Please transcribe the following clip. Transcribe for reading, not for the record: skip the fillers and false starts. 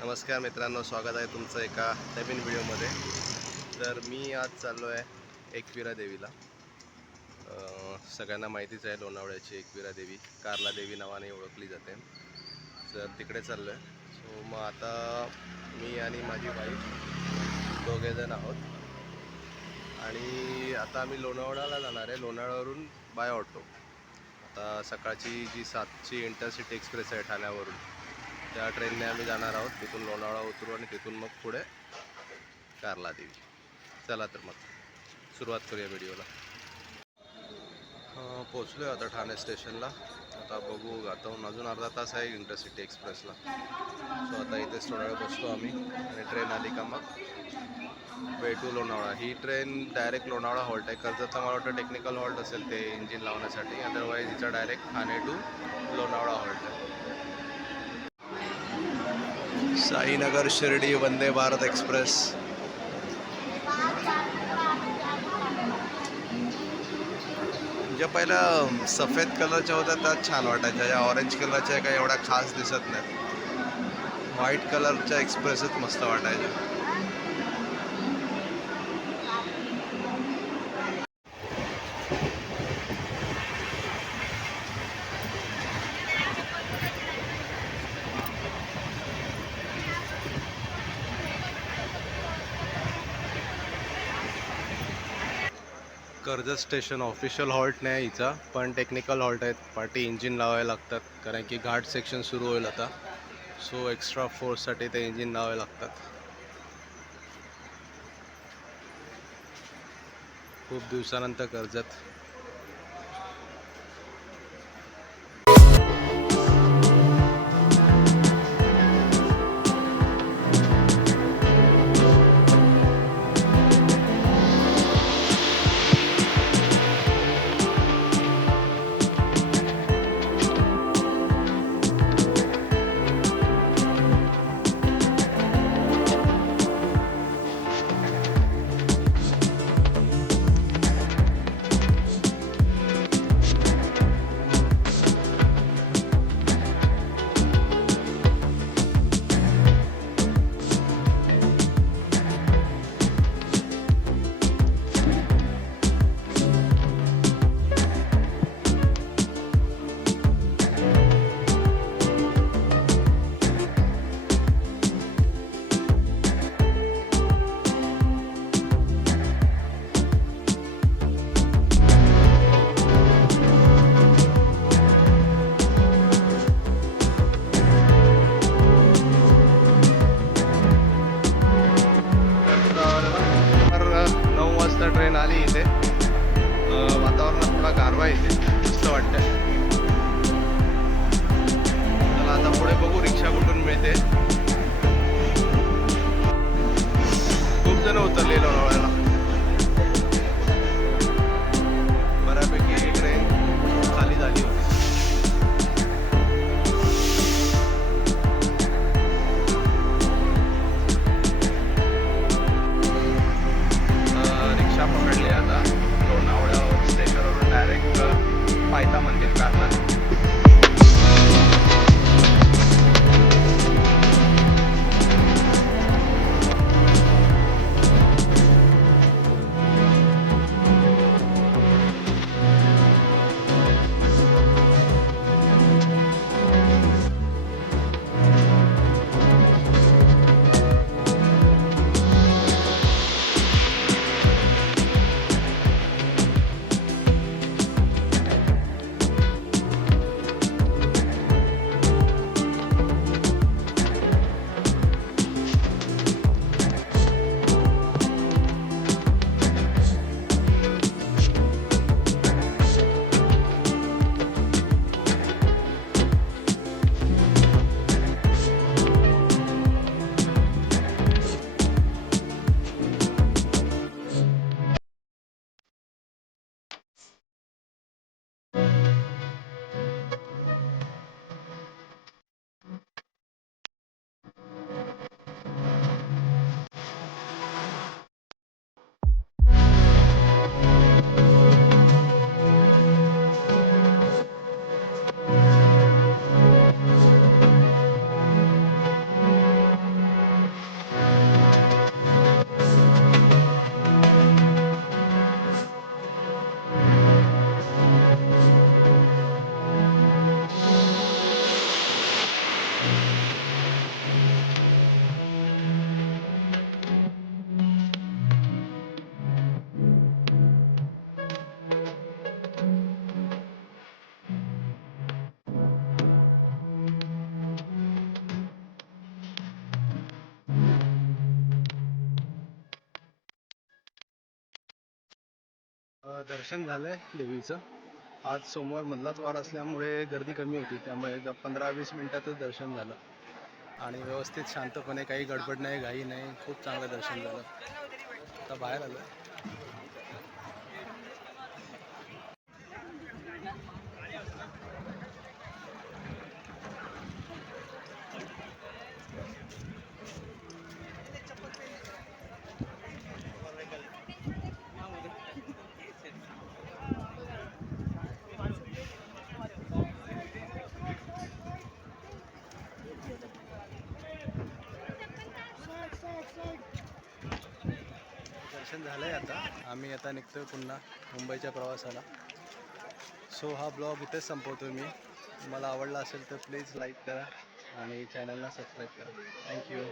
नमस्कार मित्रांनो, स्वागत आहे तुमचं एका नवीन व्हिडिओमध्ये. तर मी आज चाललो आहे एकविरा देवीला. सगळ्यांना माहितीच आहे लोणावळ्याची एकविरा देवी, कार्ला देवी नावाने ओळखली जाते. तर तिकडे चाललो आहे. सो मग आता मी आणि माझी वाईफ दोघेजण आहोत आणि आता आम्ही लोणावळ्याला जाणार आहे. लोणावळ्यावरून बाय ऑटो. आता सकाळची जी 7ची इंटरसिटी एक्सप्रेस आहे ठाण्यावरून, त्या ट्रेनने आम्ही जाणार आहोत. तिथून लोणावळा उतरू आणि तिथून मग पुढे कार्ला देवी. चला तर मग सुरुवात करूया व्हिडिओला. पोचलो आहे आता ठाणे स्टेशनला. आता बघू, आता अजून अर्धा तास आहे इंटरसिटी एक्सप्रेसला. सो आता इथेच थोडा वेळ बसतो आम्ही आणि ट्रेन आली का मग वे टू लोणावळा. ही ट्रेन डायरेक्ट लोणावळा हॉल्ट आहे. कर्जतला मला वाटतं टेक्निकल हॉल्ट असेल ते इंजिन लावण्यासाठी, अदरवाईज हिचा direct Thane to Lonavala halt आहे. साईनगर शिर्डी वंदे भारत एक्सप्रेस. ज्या पहिल्या सफेद कलरच्या होत्या त्या छान वाटायच्या, या ऑरेंज कलरच्या काही एवढ्या खास दिसत नाहीत. व्हाईट कलरच्या एक्सप्रेसच मस्त वाटायच्या. कर्जत स्टेशन ऑफिशियल हॉल्ट नाही हिचा, पण टेक्निकल हॉल्ट आहेत. पाठी इंजिन लावायला लागतात कारण की घाट सेक्शन सुरू होईल आता. सो एक्स्ट्रा फोर्ससाठी ते इंजिन लावायला लागतात. खूप दिवसानंतर कर्जत. ट्रेन आली इथे. वातावरणात थोडा गारवा इथे, मस्त वाटतंय. चला आता पुढे बघू रिक्षा कुठून मिळते. खूप जण उतरले लोणावळ्याला. बऱ्यापैकी ट्रेन खाली झाली होती. पकडले आता लोणावळ्यावर स्टेशनवरून डायरेक्ट पायथा मंदिर कार्ला. दर्शन झालंय देवीचं. आज सोमवार मधलाच वार असल्यामुळे गर्दी कमी होती, त्यामुळे 15-20 मिनिटातच दर्शन झालं आणि व्यवस्थित शांतपणे, काही गडबड नाही, घाई नाही, खूप चांगलं दर्शन झालं. आता बाहेर आलो. दर्शन झालंय. आता आम्ही निघतोय पुन्हा मुंबईच्या प्रवासाला. सो हा ब्लॉग इथेच संपवतो मी. मला आवडला असेल तर प्लीज लाईक करा आणि चॅनलला सबस्क्राईब करा. थँक्यू.